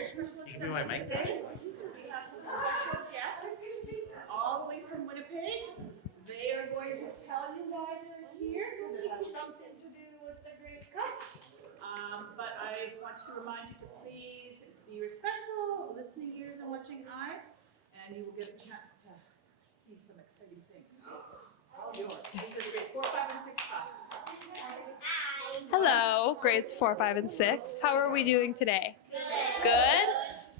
Give me my mic. We have some special guests all the way from Winnipeg. They are going to tell you why they're here. It has something to do with the Great Cup. But I want to remind you to please be respectful, listening ears and watching eyes, and you will get a chance to see some exciting things. All yours. This is grade 4, 5, and 6 classes. Hello, grades 4, 5, and 6. How are we doing today? Good?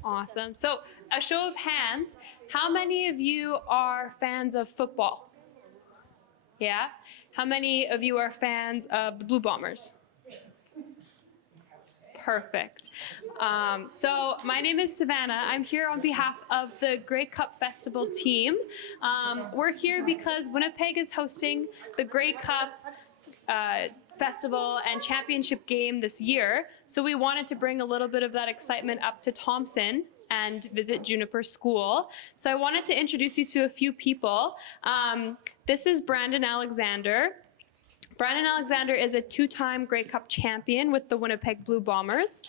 Awesome. So, a show of hands, how many of you are fans of football? Yeah? How many of you are fans of the Blue Bombers? Perfect. So my name is Savannah. I'm here on behalf of the Grey Cup Festival team. We're here because Winnipeg is hosting the Grey Cup Festival and Championship game this year. So we wanted to bring a little bit of that excitement up to Thompson and visit Juniper School. So I wanted to introduce you to a few people. This is Brandon Alexander. Brandon Alexander is a 2-time Grey Cup champion with the Winnipeg Blue Bombers.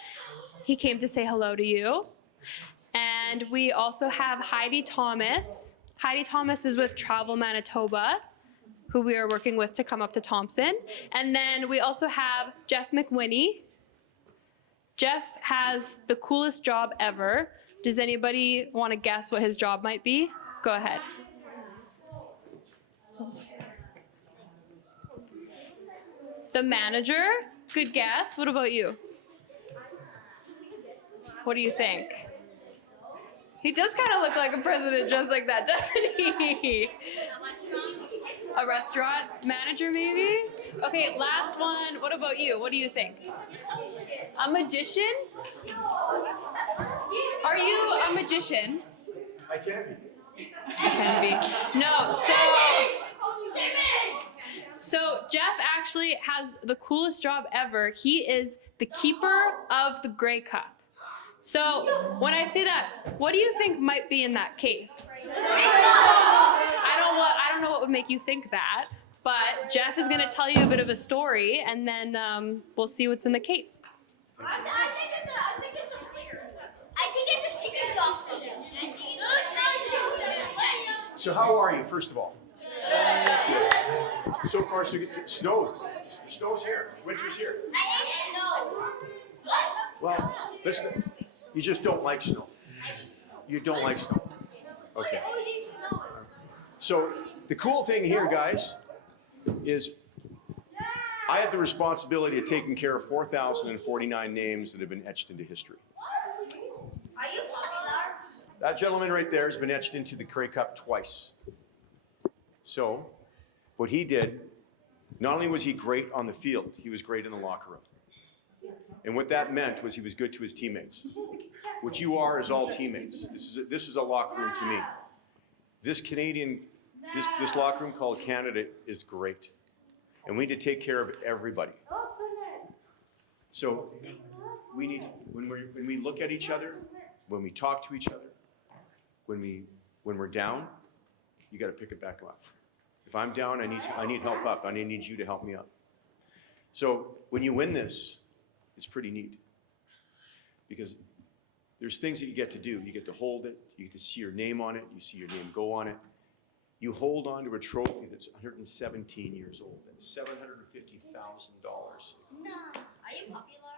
He came to say hello to you. And we also have Heidi Thomas. Heidi Thomas is with Travel Manitoba, who we are working with to come up to Thompson. And then we also have Jeff McWhinney. Jeff has the coolest job ever. Does anybody want to guess what his job might be? Go ahead. The manager? Good guess. What about you? What do you think? He does kind of look like a president just like that, doesn't he? A restaurant manager, maybe? Okay, last one. What about you? What do you think? A magician? Are you a magician? I can be. Can be. No, so Jeff actually has the coolest job ever. He is the keeper of the Grey Cup. So when I say that, what do you think might be in that case? I don't know what would make you think that, but Jeff is going to tell you a bit of a story, and then we'll see what's in the case. I think it's a chicken jockey. So how are you, first of all? So far, so good. Snow's here. Winter's here. I ate snow. Well, listen, you just don't like snow. You don't like snow. Okay. So the cool thing here, guys, is I have the responsibility of taking care of 4,049 names that have been etched into history. Are you popular? That gentleman right there has been etched into the Grey Cup twice. So what he did, not only was he great on the field, he was great in the locker room. And what that meant was he was good to his teammates. What you are is all teammates. This is a locker room to me. This locker room called Canada is great. And we need to take care of everybody. So we need, when we look at each other, when we talk to each other, when we're down, you got to pick it back up. If I'm down, I need help up. I need you to help me up. So when you win this, it's pretty neat. Because there's things that you get to do. You get to hold it. You get to see your name on it. You see your name go on it. You hold on to a trophy that's 117 years old and $750,000. No. Are you popular?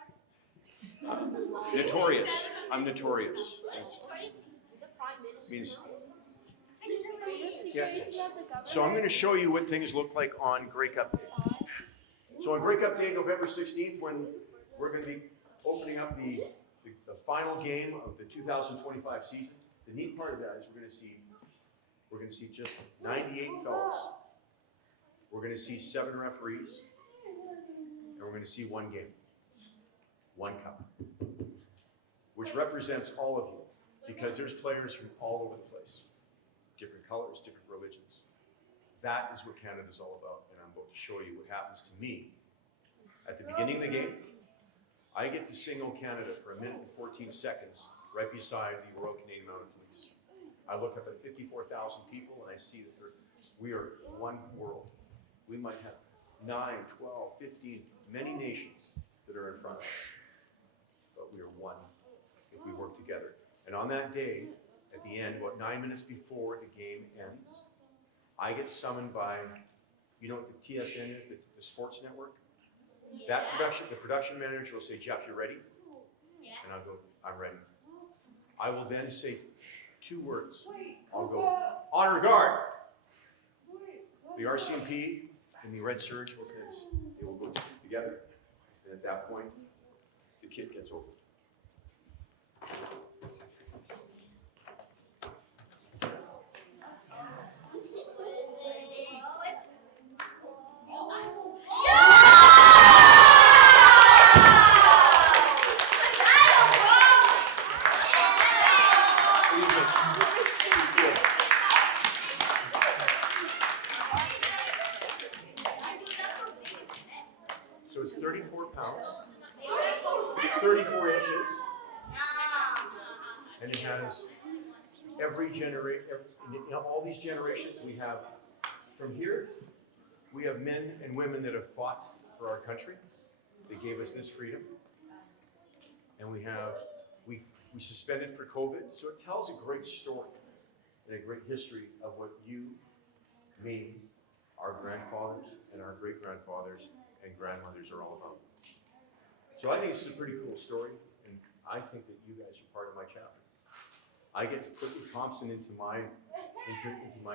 Notorious. I'm notorious. The prime minister. Means, yeah. So I'm going to show you what things look like on Grey Cup Day. So on Grey Cup Day, November 16th, when we're going to be opening up the final game of the 2025 season, the neat part of that is we're going to see just 98 fellows. We're going to see 7 referees, and we're going to see 1 game, 1 cup, which represents all of you, because there's players from all over the place, different colors, different religions. That is what Canada's all about, and I'm about to show you what happens to me. At the beginning of the game, I get to sing "O Canada" for 1 minute and 14 seconds right beside the Royal Canadian Mounted Police. I look up at 54,000 people and I see that we are one world. We might have 9, 12, 15, many nations that are in front of us, but we are one if we work together. And on that day, at the end, about 9 minutes before the game ends, I get summoned by, you know what the TSN is, the sports network? That the production manager will say, Jeff, you ready? Yeah. And I'll go, I'm ready. I will then say 2 words. I'll go, honor guard. The RCMP and the Red Surge will say this. They will go together. And at that point, the kit gets over. So it's 34 pounds, 34 inches, and it has every generation, all these generations we have from here, we have men and women that have fought for our country. They gave us this freedom. And we suspended for COVID. So it tells a great story and a great history of what you, me, our grandfathers and our great-grandfathers and grandmothers are all about. So I think it's a pretty cool story, and I think that you guys are part of my chapter. I get to put Thompson into my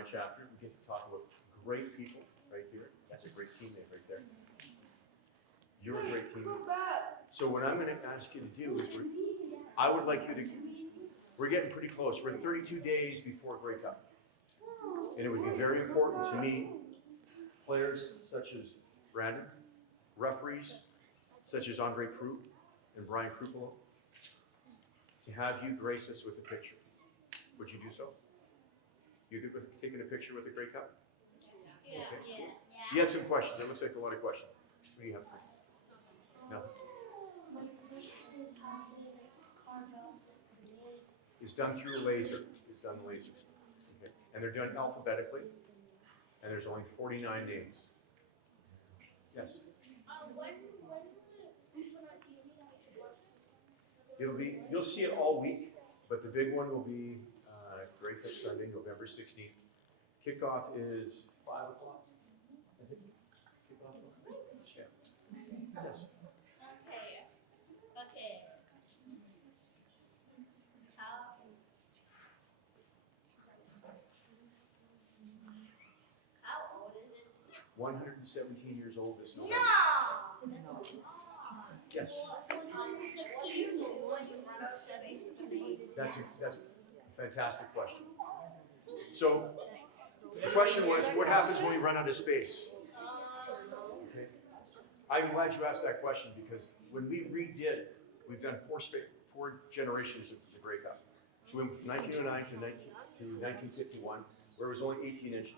chapter. We get to talk about great people right here. That's a great teammate right there. You're a great teammate. So what I'm going to ask you to do is, I would like you to, we're getting pretty close. We're 32 days before Grey Cup. And it would be very important to me, players such as Brandon, referees such as Andre Prue and Brian Krupolo, to have you grace us with a picture. Would you do so? You good with taking a picture with the Grey Cup? Yeah. Okay. Yeah. You had some questions. It looks like a lot of questions. What do you have for me? Nothing? It's done through a laser. It's done lasers. Okay. And they're done alphabetically. And there's only 49 names. Yes? You'll see it all week, but the big one will be Grey Cup Sunday, November 16th. Kickoff is 5 o'clock, I think. Kickoff? Yeah. Yes. Okay. How old is it? 117 years old this November. No! Yes. 16 to 1. That's a fantastic question. So the question was, what happens when we run out of space? Okay. I'm glad you asked that question, because when we redid, we've done four generations of the Grey Cup. So we went from 1909 to 1951, where it was only 18 inches.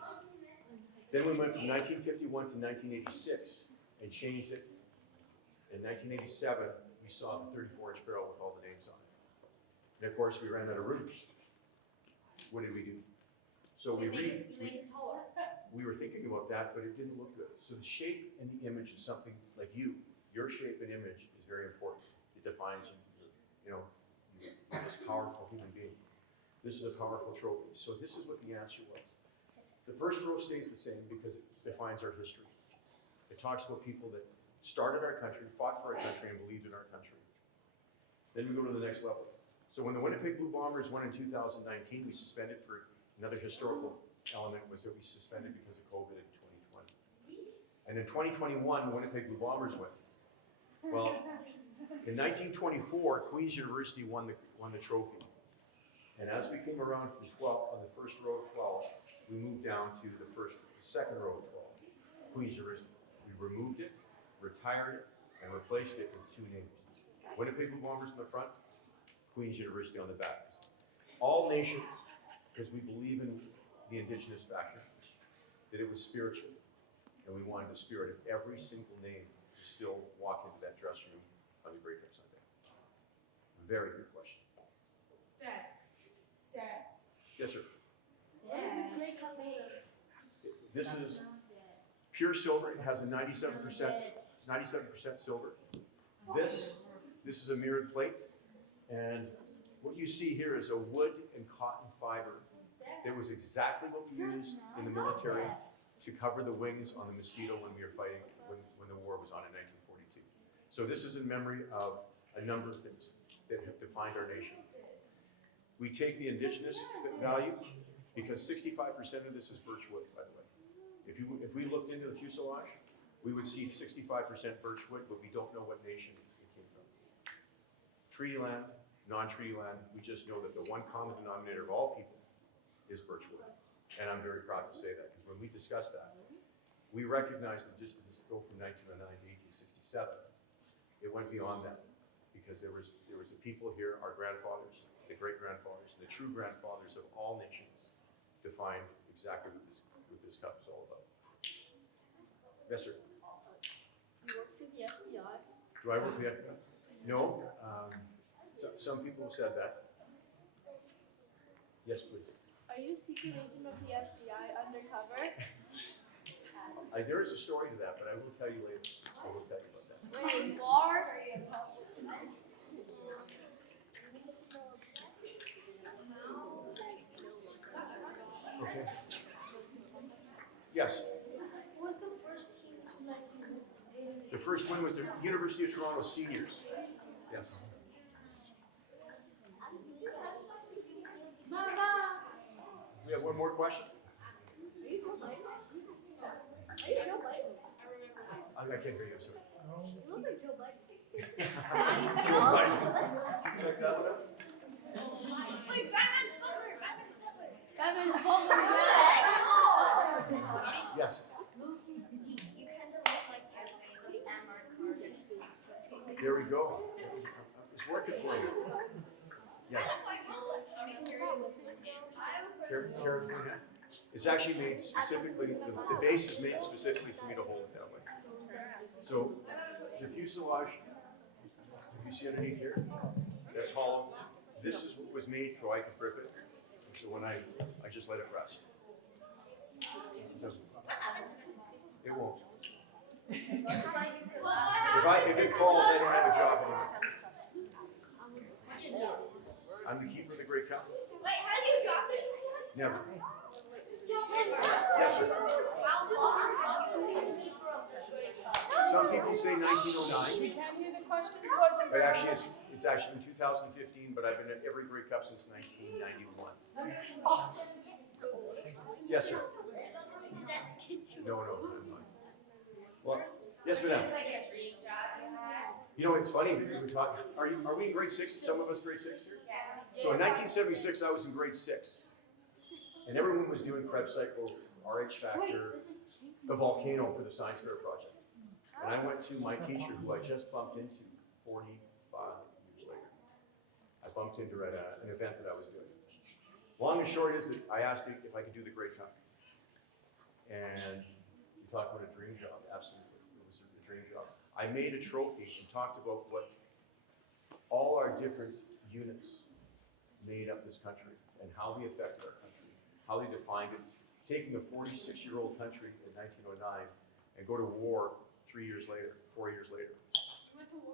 Then we went from 1951 to 1986 and changed it. In 1987, we saw the 34-inch barrel with all the names on it. And of course, we ran out of room. What did we do? So we were thinking about that, but it didn't look good. So the shape and the image is something like you. Your shape and image is very important. It defines you. You're this powerful human being. This is a powerful trophy. So this is what the answer was. The first row stays the same because it defines our history. It talks about people that started our country, fought for our country, and believed in our country. Then we go to the next level. So when the Winnipeg Blue Bombers won in 2019, we suspended for another historical element was that we suspended because of COVID in 2020. And in 2021, the Winnipeg Blue Bombers went. Well, in 1924, Queen's University won the trophy. And as we came around from 12, on the first row of 12, we moved down to the second row of 12, Queen's University. We removed it, retired it, and replaced it with 2 names. Winnipeg Blue Bombers in the front, Queen's University on the back. All nations, because we believe in the Indigenous factor, that it was spiritual. And we wanted the spirit of every single name to still walk into that dressing room on the Grey Cup Sunday. Very good question. Dad. Yes, sir. Dad. This is pure silver. It has a 97% silver. This is a mirrored plate, and what you see here is a wood and cotton fiber that was exactly what we used in the military to cover the wings on the mosquito when we were fighting, when the war was on in 1942. So this is in memory of a number of things that have defined our nation. We take the indigenous value because 65% of this is birch wood, by the way. If we looked into the fuselage, we would see 65% birch wood, but we don't know what nation it came from. Treaty land, non-treaty land, we just know that the one common denominator of all people is birch wood. And I'm very proud to say that, because when we discussed that, we recognized that just to go from 1909 to 1867, it went beyond that, because there was the people here, our grandfathers, the great-grandfathers, the true grandfathers of all nations, defined exactly what this cup is all about. Yes, sir? You work for the FBI? Do I work for the FBI? No. Some people have said that. Yes, please. Are you a secret agent of the FBI undercover? There is a story to that, but I will tell you later. I will tell you about that. Wait, you are? Okay. Yes. Who was the first team to win? The first one was the University of Toronto Seniors. Yes. Mama! We have one more question? Are you Joe Biden? Are you Joe Biden? I remember that. I can't hear you, sorry. You look like Joe Biden. Joe Biden. Check that one out. Wait, Batman Butler! Batman Butler! Yes. You kind of look like Jeff Bezos and Mark Carter. There we go. It's working for you. Yes. Carrot food hand. It's actually made specifically, the base is made specifically for me to hold it that way. So the fuselage, if you see underneath here, that's hollow. This is what was made so I could grip it. And so when I just let it rest. It won't. If it falls, I don't have a job anymore. I'm the keeper of the Great Cup. Wait, how do you drop it? Never. Yes, sir. How long have you been keeper of the Great Cup? Some people say 1909, We can't hear the questions, boys and but girls. actually it's actually in 2015, but I've been at every Great Cup since 1991. Yes, sir. No, I'm not. Well, yes, madam. You know, it's funny that we were talking. Are we in grade 6? Some of us grade 6 here? So in 1976, I was in grade 6. And everyone was doing Krebs cycle, RH factor, the volcano for the science fair project. And I went to my teacher, who I just bumped into 45 years later. I bumped into her at an event that I was doing. Long and short is that I asked him if I could do the Great Cup. And you talk about a dream job, absolutely. It was a dream job. I made a trophy and talked about what all our different units made up this country and how they affected our country, how they defined it. Taking a 46-year-old country in 1909 and go to war 3 years later, 4 years later.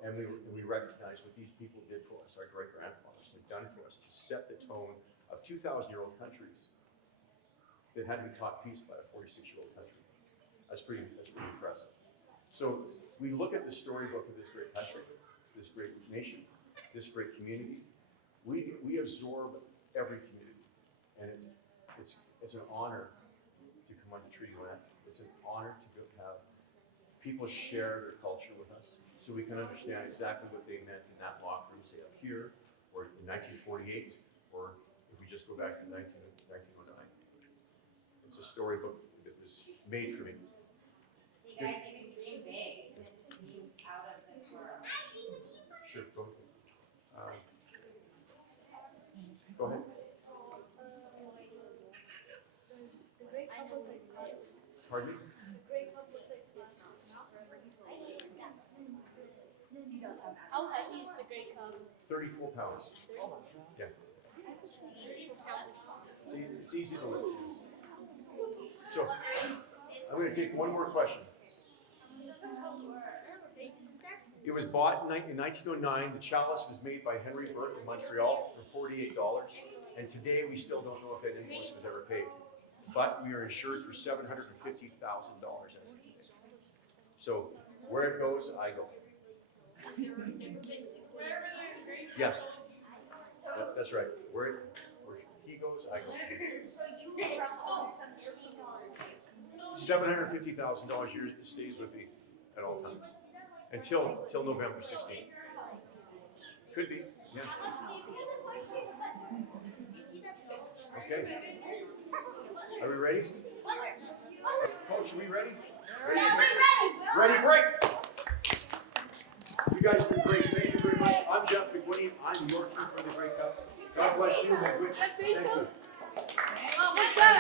And we recognize what these people did for us, our great-grandfathers had done for us to set the tone of 2,000-year-old countries that had to be taught peace by a 46-year-old country. That's pretty impressive. So we look at the storybook of this great country, this great nation, this great community. We absorb every community, and it's an honor to come onto treaty land. It's an honor to have people share their culture with us, so we can understand exactly what they meant in that locker room, say up here, or in 1948, or if we just go back to 1909. It's a storybook that was made for me. So you guys, you can dream big, even if it seems out of this world. Sure, go ahead. The Great Cup looks like this. Pardon me? The Great Cup looks like this. How heavy is the Great Cup? 34 pounds. Yeah. See, it's easy to lift. So, I'm going to take one more question. It was bought in 1909. The chalice was made by Henry Burke in Montreal for $48. And today we still don't know if that invoice was ever paid. But we are insured for $750,000 as of today. So where it goes, I go. Yes, that's right. Where he goes, I go. So you will roughly some $1 million. $750,000 years stays with me at all times until November 16th. Could be, yeah. Okay. Are we ready? Coach, are we ready? Ready, break! You guys did great. Thank you very much. I'm Jeff McWilliam. I'm your keeper of the Grey Cup. God bless you. Thank you. Oh my God.